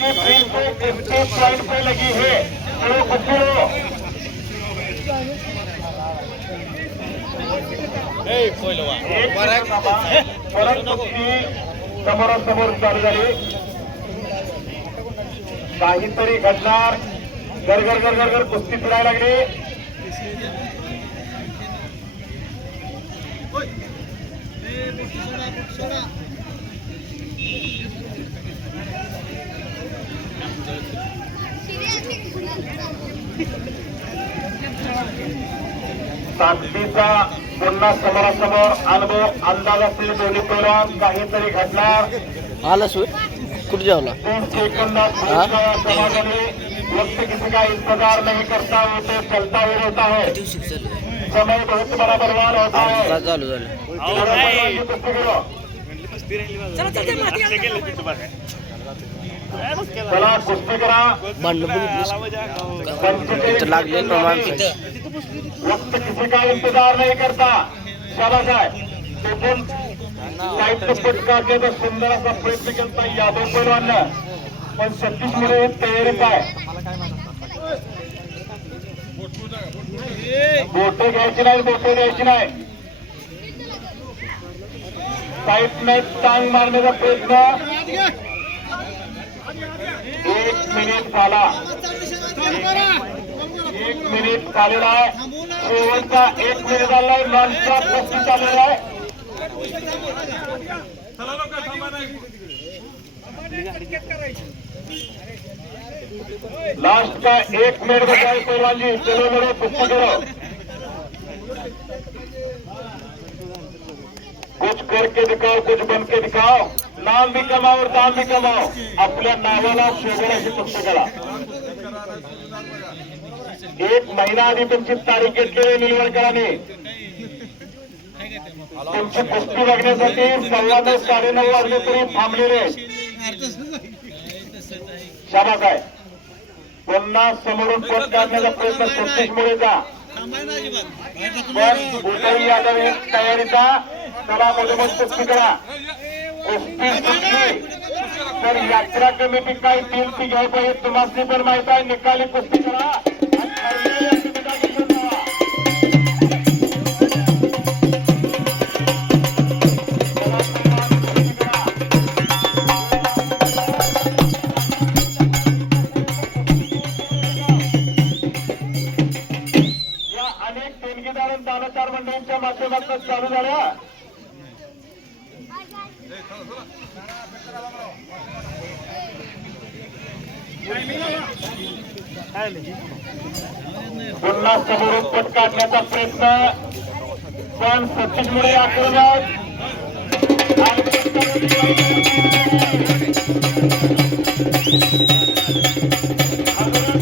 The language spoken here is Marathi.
की 331 पॉइंट पे लगी है। चलो बच्चों परत कुस्ती समोरासमोर चालू झाली। काहीतरी घडणार, गरगर गरगर कुस्ती फिरायला लागली। ताकदीचा पुन्हा समोरासमोर अनुभव अंदाज असलेले दोन्ही पैलवान काहीतरी घडणार। आला सुर कुठे जावला 3 सेकंदात समाधानी वक्त किसी का इंतजार नहीं करता है तो चलता ही रहता है। समय बहुत बड़ा बर्बाद होता है। चालू झालं चला कुस्ती करा। लागले वक्त किसी का इंतजार नहीं करता। शाबाश आहे। तिथून साहित्य पटकावण्याचा सुंदर असा प्रयत्न केला यादव पैलवाननं, पण सतीश मुळे तयारीत आहे। बोटे घ्यायची नाही, बोटे घ्यायची नाही। साईडने टांग मारण्याचा प्रयत्न। 1 मिनिट झाला। 1 मिनिट झालेला आहे। शेवटचा 1 मिनिट झाला आहे। नॉनस्टॉप कुस्ती चाललेला आहे। लास्ट का 1 मिनट बचा है पहलवान जी। चलो लड़ो, कुश्ती करो। कुछ करके दिखाओ, कुछ बन के दिखाओ। नाम भी कमाओ और दाम भी कमाओ। आपल्या नावाला शोभेल अशी कुस्ती करा। 1 महिना आधी तुमची तारीख घेतली निलवडकरांनी। तुमची कुस्ती बघण्यासाठी 9:15 9:30 वाजले तरी थांबलेले। शाबास आहे। पुन्हा समोरून पट काढण्याचा प्रयत्न सतीश मुळेचा, पण उदय यादव तयारीचा। चला मधोमध कुस्ती करा। कुस्ती सुटली तर यात्रा कमिटी काय टीम ती घ्यायला पाहिजे तुम्हाला पण माहित आहे। निकाली कुस्ती करा। दानचार मंडळींच्या माध्यमातून चालू झाल्या। पुन्हा समोरून पट काढण्याचा प्रयत्न, पण सतीश मुळे आक्रमक।